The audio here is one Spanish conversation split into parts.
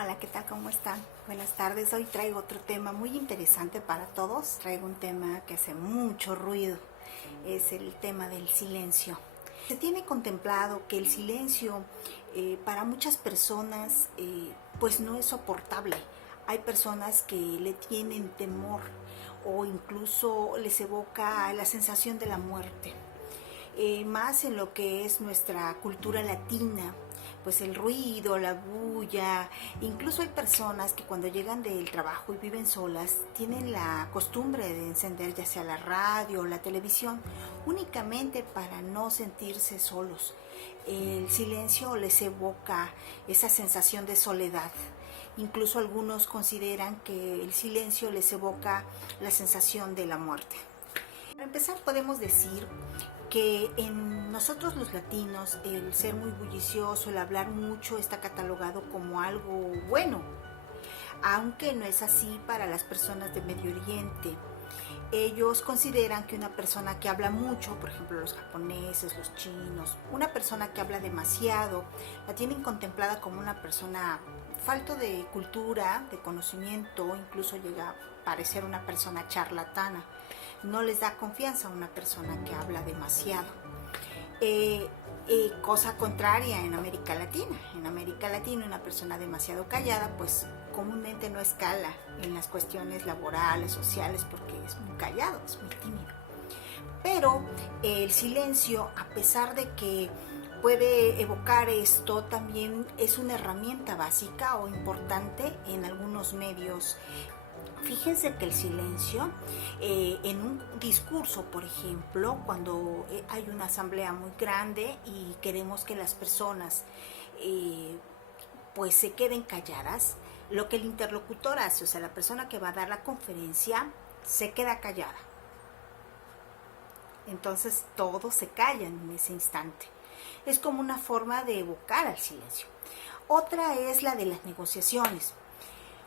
Hola, ¿qué tal? ¿Cómo están? Buenas tardes. Hoy traigo otro tema muy interesante para todos. Traigo un tema que hace mucho ruido. Es el tema del silencio. Se tiene contemplado que el silencio para muchas personas pues no es soportable. Hay personas que le tienen temor o incluso les evoca la sensación de la muerte. Más en lo que es nuestra cultura latina, pues el ruido, la bulla, incluso hay personas que cuando llegan del trabajo y viven solas, tienen la costumbre de encender ya sea la radio o la televisión, únicamente para no sentirse solos. El silencio les evoca esa sensación de soledad. Incluso algunos consideran que el silencio les evoca la sensación de la muerte. Para empezar, podemos decir que en nosotros los latinos el ser muy bullicioso, el hablar mucho está catalogado como algo bueno, aunque no es así para las personas de Medio Oriente. Ellos consideran que una persona que habla mucho, por ejemplo los japoneses, los chinos, una persona que habla demasiado, la tienen contemplada como una persona falto de cultura, de conocimiento, incluso llega a parecer una persona charlatana. No les da confianza a una persona que habla demasiado. Cosa contraria en América Latina. En América Latina una persona demasiado callada pues comúnmente no escala en las cuestiones laborales, sociales, porque es muy callado, es muy tímido. Pero el silencio, a pesar de que puede evocar esto, también es una herramienta básica o importante en algunos medios. Fíjense que el silencio, en un discurso, por ejemplo, cuando hay una asamblea muy grande y queremos que las personas pues se queden calladas, lo que el interlocutor hace, o sea, la persona que va a dar la conferencia, se queda callada. Entonces todos se callan en ese instante. Es como una forma de evocar al silencio. Otra es la de las negociaciones.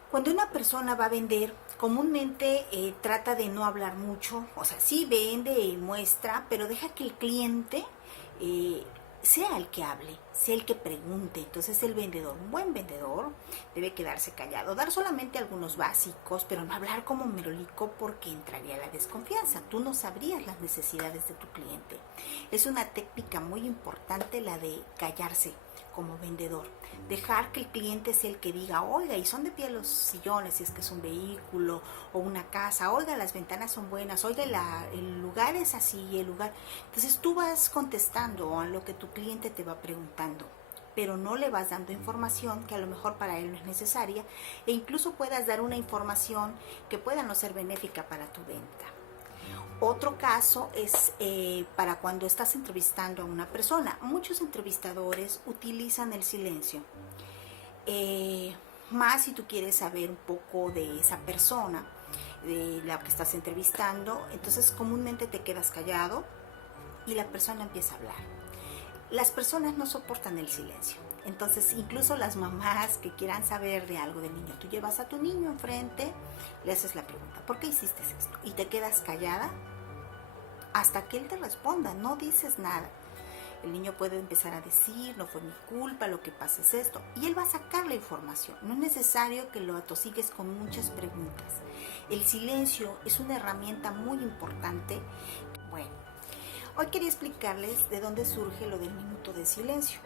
Cuando una persona va a vender, comúnmente trata de no hablar mucho, o sea, sí vende y muestra, pero deja que el cliente sea el que hable, sea el que pregunte. Entonces el vendedor, un buen vendedor, debe quedarse callado, dar solamente algunos básicos, pero no hablar como merolico porque entraría la desconfianza. Tú no sabrías las necesidades de tu cliente. Es una técnica muy importante la de callarse como vendedor, dejar que el cliente sea el que diga, oiga, y son de pie los sillones si es que es un vehículo o una casa, oiga, las ventanas son buenas, oiga, el lugar es así, el lugar. Entonces tú vas contestando a lo que tu cliente te va preguntando, pero no le vas dando información que a lo mejor para él no es necesaria, e incluso puedas dar una información que pueda no ser benéfica para tu venta. Otro caso es para cuando estás entrevistando a una persona. Muchos entrevistadores utilizan el silencio. Más si tú quieres saber un poco de esa persona, de la que estás entrevistando, entonces comúnmente te quedas callado y la persona empieza a hablar. Las personas no soportan el silencio. Entonces, incluso las mamás que quieran saber de algo del niño, tú llevas a tu niño enfrente, le haces la pregunta, ¿por qué hiciste esto? Y te quedas callada hasta que él te responda, no dices nada. El niño puede empezar a decir, no fue mi culpa, lo que pasa es esto, y él va a sacar la información. No es necesario que lo atosigues con muchas preguntas. El silencio es una herramienta muy importante. Bueno, hoy quería explicarles de dónde surge lo del minuto de silencio.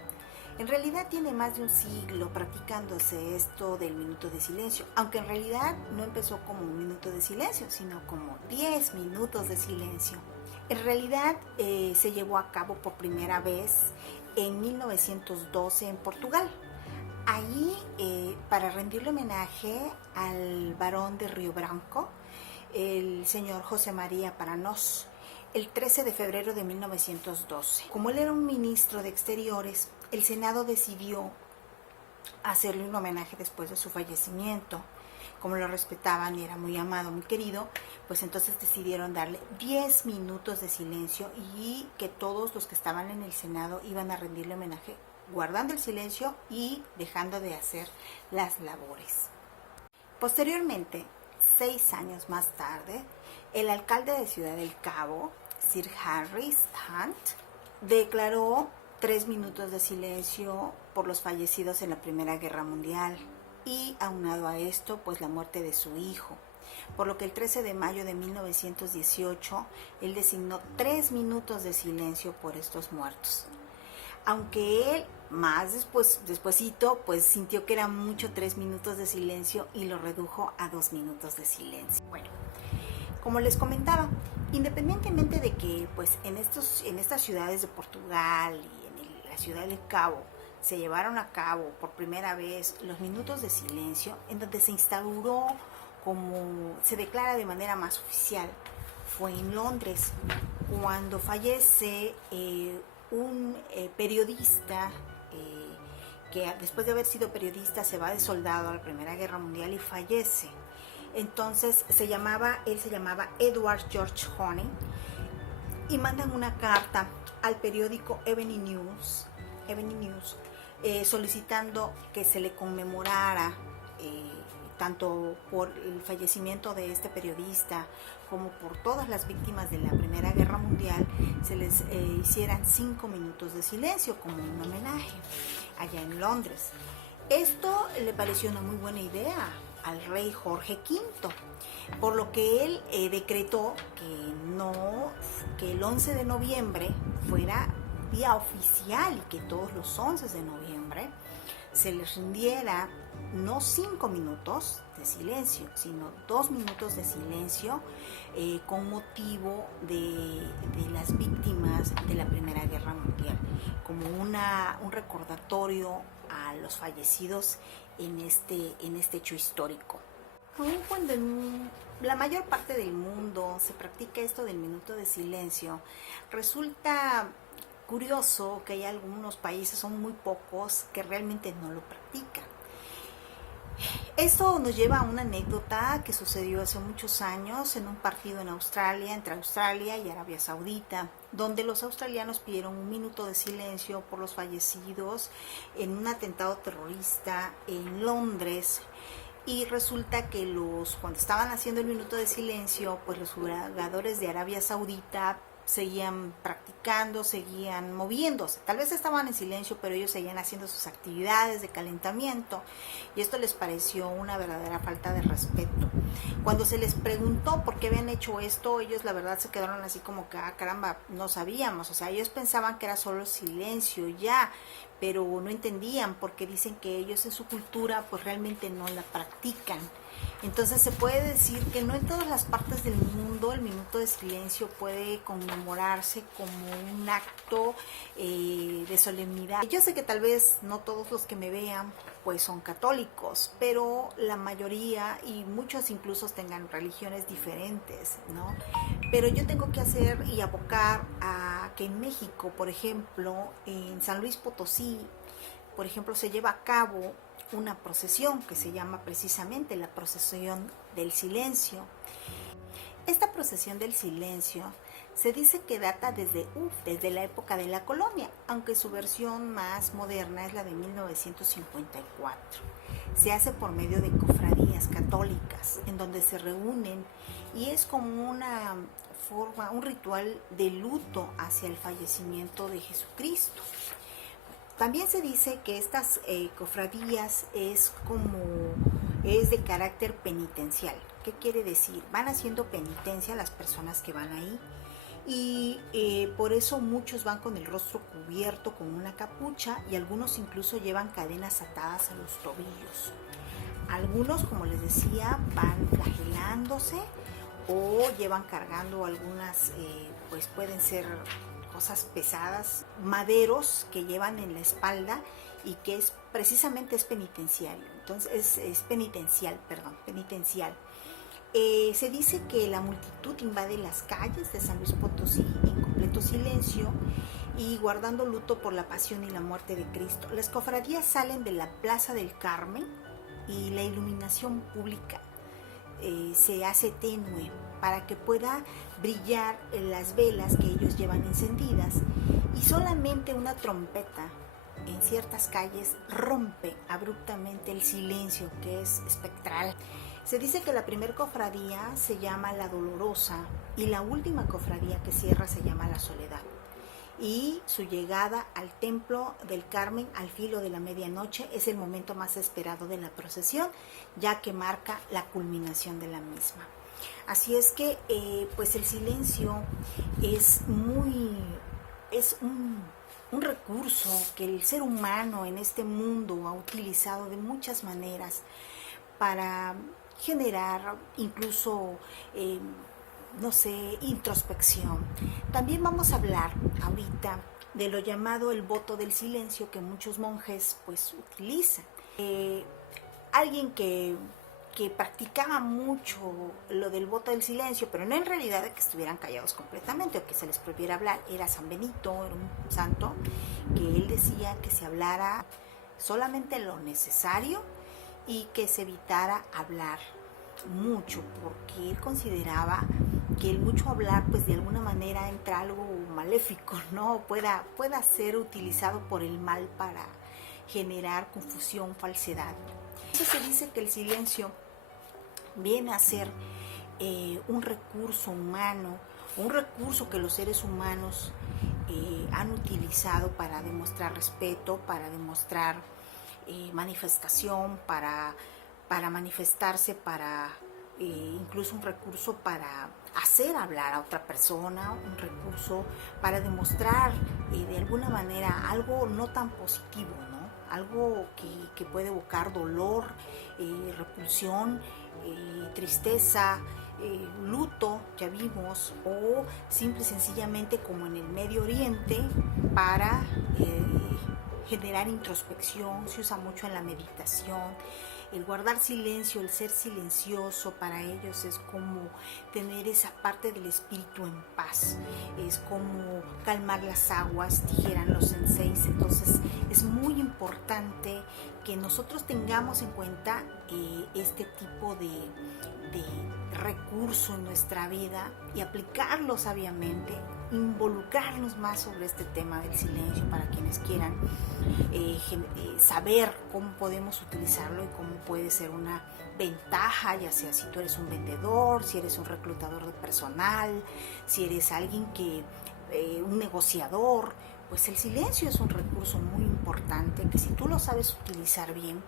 En realidad tiene más de un siglo practicándose esto del minuto de silencio, aunque en realidad no empezó como un minuto de silencio, sino como 10 minutos de silencio. En realidad se llevó a cabo por primera vez en 1912 en Portugal. Allí, para rendirle homenaje al barón de Río Branco, el señor José María Paranós, el 13 de febrero de 1912. Como él era un ministro de Exteriores, el Senado decidió hacerle un homenaje después de su fallecimiento. Como lo respetaban y era muy amado, muy querido, pues entonces decidieron darle 10 minutos de silencio y que todos los que estaban en el Senado iban a rendirle homenaje guardando el silencio y dejando de hacer las labores. Posteriormente, 6 años más tarde, el alcalde de Ciudad del Cabo, Sir Harry Hunt, declaró 3 minutos de silencio por los fallecidos en la Primera Guerra Mundial. y aunado a esto, pues la muerte de su hijo. Por lo que el 13 de mayo de 1918, él designó 3 minutos de silencio por estos muertos. Aunque él más despuesito, pues sintió que era mucho 3 minutos de silencio y lo redujo a 2 minutos de silencio. Bueno, como les comentaba, independientemente de que pues en estas ciudades de Portugal y en la ciudad del Cabo se llevaron a cabo por primera vez los minutos de silencio, en donde se instauró como se declara de manera más oficial, fue en Londres, cuando fallece un periodista que después de haber sido periodista se va de soldado a la Primera Guerra Mundial y fallece. Entonces él se llamaba Edward George Honey, y mandan una carta al periódico Evening News, solicitando que se le conmemorara tanto por el fallecimiento de este periodista como por todas las víctimas de la Primera Guerra Mundial, se les hicieran 5 minutos de silencio como un homenaje allá en Londres. Esto le pareció una muy buena idea al rey Jorge V, por lo que él decretó que el 11 de noviembre fuera día oficial y que todos los 11 de noviembre se les rindiera no 5 minutos de silencio, sino 2 minutos de silencio con motivo de las víctimas de la Primera Guerra Mundial, como un recordatorio a los fallecidos en este hecho histórico. Aun cuando en la mayor parte del mundo se practica esto del minuto de silencio, resulta curioso que hay algunos países, son muy pocos, que realmente no lo practican. Esto nos lleva a una anécdota que sucedió hace muchos años en un partido en Australia, entre Australia y Arabia Saudita, donde los australianos pidieron 1 minuto de silencio por los fallecidos en un atentado terrorista en Londres. Y resulta que cuando estaban haciendo el minuto de silencio, pues los jugadores de Arabia Saudita seguían practicando, seguían moviéndose. Tal vez estaban en silencio, pero ellos seguían haciendo sus actividades de calentamiento, y esto les pareció una verdadera falta de respeto. Cuando se les preguntó por qué habían hecho esto, ellos la verdad se quedaron así como que, caramba, no sabíamos. O sea, ellos pensaban que era solo silencio ya, pero no entendían, porque dicen que ellos en su cultura pues realmente no la practican. Entonces se puede decir que no en todas las partes del mundo el minuto de silencio puede conmemorarse como un acto de solemnidad. Yo sé que tal vez no todos los que me vean pues son católicos, pero la mayoría, y muchos incluso tengan religiones diferentes, ¿no? Pero yo tengo que hacer y abocar a que en México, por ejemplo, en San Luis Potosí, por ejemplo, se lleva a cabo una procesión que se llama precisamente la procesión del silencio. Esta procesión del silencio se dice que data desde la época de la colonia, aunque su versión más moderna es la de 1954. Se hace por medio de cofradías católicas, en donde se reúnen, y es como una forma, un ritual de luto hacia el fallecimiento de Jesucristo. También se dice que estas cofradías es de carácter penitencial. ¿Qué quiere decir? Van haciendo penitencia las personas que van ahí, y por eso muchos van con el rostro cubierto con una capucha, y algunos incluso llevan cadenas atadas a los tobillos. Algunos, como les decía, van flagelándose o llevan cargando algunas, pues pueden ser cosas pesadas, maderos que llevan en la espalda, y que precisamente es penitencial. Entonces es penitencial. Se dice que la multitud invade las calles de San Luis Potosí en completo silencio y guardando luto por la pasión y la muerte de Cristo. Las cofradías salen de la Plaza del Carmen y la iluminación pública se hace tenue para que pueda brillar las velas que ellos llevan encendidas, y solamente una trompeta en ciertas calles rompe abruptamente el silencio, que es espectral. Se dice que la primer cofradía se llama La Dolorosa y la última cofradía que cierra se llama La Soledad. y su llegada al templo del Carmen al filo de la medianoche es el momento más esperado de la procesión, ya que marca la culminación de la misma. Así es que pues el silencio es un recurso que el ser humano en este mundo ha utilizado de muchas maneras para generar incluso no sé, introspección. También vamos a hablar ahorita de lo llamado el voto del silencio que muchos monjes pues utilizan. Alguien que practicaba mucho lo del voto del silencio, pero no en realidad de que estuvieran callados completamente o que se les prohibiera hablar, era San Benito, era un santo, que él decía que se hablara solamente lo necesario y que se evitara hablar mucho, porque él consideraba que el mucho hablar pues de alguna manera entra algo maléfico, ¿no? Pueda ser utilizado por el mal para generar confusión, falsedad. Entonces se dice que el silencio viene a ser un recurso humano, un recurso que los seres humanos han utilizado para demostrar respeto, para demostrar manifestación, para manifestarse, para incluso un recurso para hacer hablar a otra persona, un recurso para demostrar de alguna manera algo no tan positivo, ¿no? Algo que puede evocar dolor, repulsión, tristeza, luto, ya vimos, o simple y sencillamente como en el Medio Oriente para generar introspección, se usa mucho en la meditación. El guardar silencio, el ser silencioso para ellos es como tener esa parte del espíritu en paz, es como calmar las aguas, dijeran los senseis. Entonces es muy importante que nosotros tengamos en cuenta este tipo de recurso en nuestra vida y aplicarlo sabiamente, involucrarnos más sobre este tema del silencio para quienes quieran saber cómo podemos utilizarlo y cómo puede ser una ventaja, ya sea si tú eres un vendedor, si eres un reclutador de personal, si eres alguien un negociador. Pues el silencio es un recurso muy importante que si tú lo sabes utilizar bien,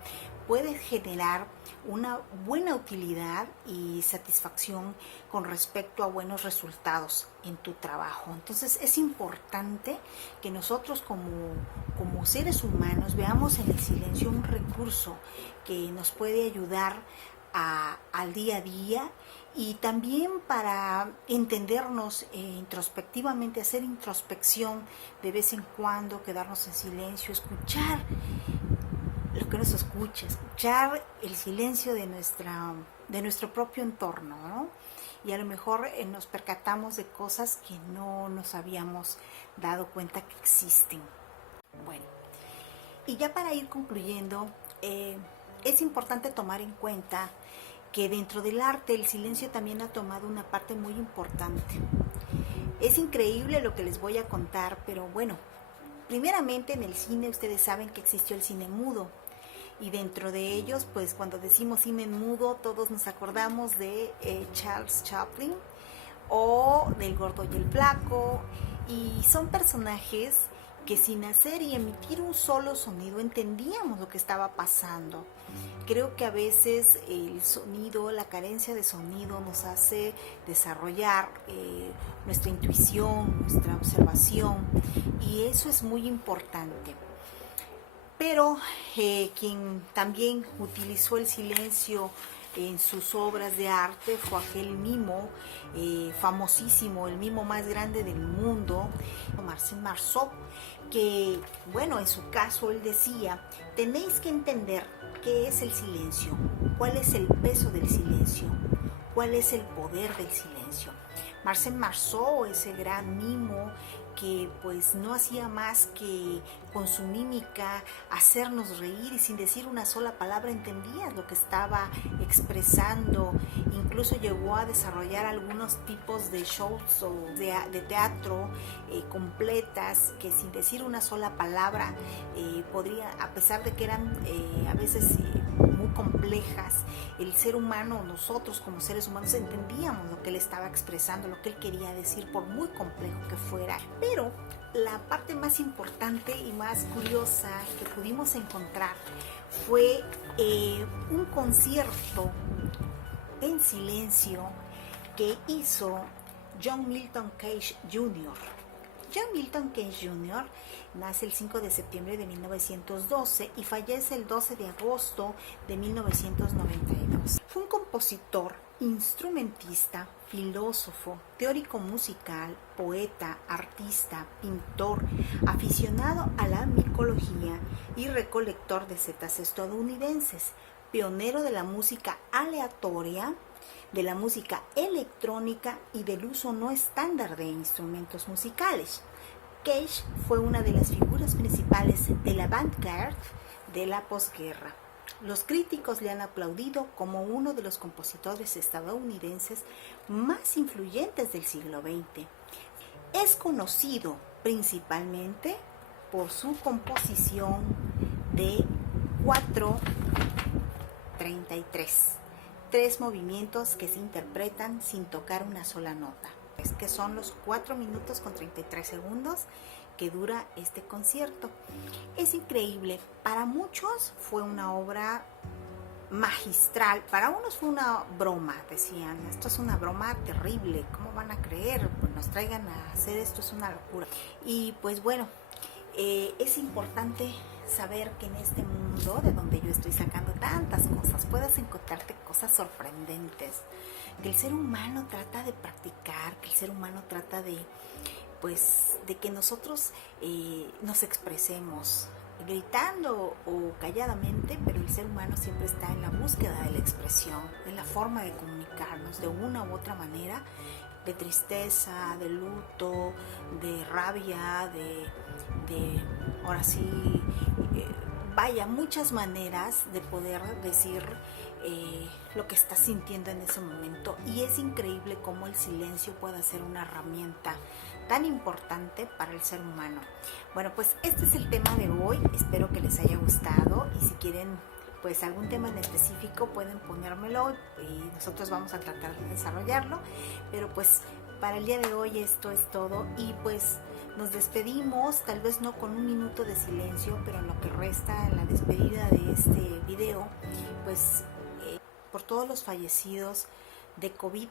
puede generar una buena utilidad y satisfacción con respecto a buenos resultados en tu trabajo. Entonces es importante que nosotros como seres humanos veamos en el silencio un recurso que nos puede ayudar al día a día y también para entendernos introspectivamente, hacer introspección de vez en cuando, quedarnos en silencio, escuchar lo que nos escuchar el silencio de nuestro propio entorno, ¿no? Y a lo mejor nos percatamos de cosas que no nos habíamos dado cuenta que existen. Bueno, y ya para ir concluyendo, es importante tomar en cuenta que dentro del arte el silencio también ha tomado una parte muy importante. Es increíble lo que les voy a contar, pero bueno, primeramente en el cine ustedes saben que existió el cine mudo. Y dentro de ellos, pues cuando decimos cine mudo, todos nos acordamos de Charles Chaplin o del Gordo y el Flaco. Y son personajes que sin hacer y emitir un solo sonido entendíamos lo que estaba pasando. Creo que a veces el sonido, la carencia de sonido nos hace desarrollar nuestra intuición, nuestra observación, y eso es muy importante. Pero quien también utilizó el silencio en sus obras de arte fue aquel mimo famosísimo, el mimo más grande del mundo, Marcel Marceau, que, bueno, en su caso él decía: tenéis que entender qué es el silencio, cuál es el peso del silencio, cuál es el poder del silencio. Marcel Marceau, ese gran mimo que pues no hacía más que con su mímica hacernos reír y sin decir una sola palabra entendías lo que estaba expresando. Incluso llegó a desarrollar algunos tipos de shows o de teatro completas que sin decir una sola palabra podría, a pesar de que eran a veces muy complejas, complejas, el ser humano, nosotros como seres humanos entendíamos lo que él estaba expresando, lo que él quería decir, por muy complejo que fuera. Pero la parte más importante y más curiosa que pudimos encontrar fue un concierto en silencio que hizo John Milton Cage Jr. John Milton Cage Jr. nace el 5 de septiembre de 1912 y fallece el 12 de agosto de 1992. Fue un compositor, instrumentista, filósofo, teórico musical, poeta, artista, pintor, aficionado a la micología y recolector de setas estadounidenses, pionero de la música aleatoria, de la música electrónica y del uso no estándar de instrumentos musicales. Cage fue una de las figuras principales de la avant-garde de la posguerra. Los críticos le han aplaudido como uno de los compositores estadounidenses más influyentes del siglo XX. Es conocido principalmente por su composición de 4/33. 3 movimientos que se interpretan sin tocar una sola nota, es que son los 4 minutos con 33 segundos que dura este concierto. Es increíble, para muchos fue una obra magistral, para unos fue una broma, decían, esto es una broma terrible, ¿cómo van a creer? Pues nos traigan a hacer esto, es una locura. Y pues bueno, es importante saber que en este mundo de donde yo estoy sacando tantas cosas, puedes encontrarte cosas sorprendentes, que el ser humano trata de practicar, que el ser humano trata de, pues, de que nosotros nos expresemos, gritando o calladamente, pero el ser humano siempre está en la búsqueda de la expresión, en la forma de comunicarnos de una u otra manera, de tristeza, de luto, de rabia, de ahora sí, vaya, muchas maneras de poder decir lo que estás sintiendo en ese momento. Y es increíble cómo el silencio puede ser una herramienta tan importante para el ser humano. Bueno, pues este es el tema de hoy, espero que les haya gustado, y si quieren pues algún tema en específico pueden ponérmelo y nosotros vamos a tratar de desarrollarlo, pero pues para el día de hoy esto es todo, y pues nos despedimos, tal vez no con un minuto de silencio, pero en lo que resta en la despedida de este video, pues por todos los fallecidos de COVID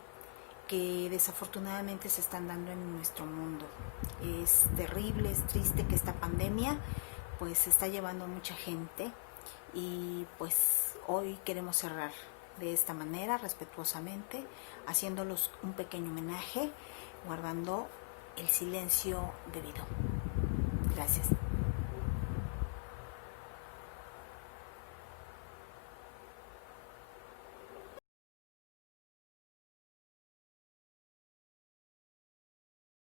que desafortunadamente se están dando en nuestro mundo. Es terrible, es triste que esta pandemia pues se está llevando a mucha gente, y pues hoy queremos cerrar de esta manera, respetuosamente, haciéndolos un pequeño homenaje, guardando el silencio debido. Gracias.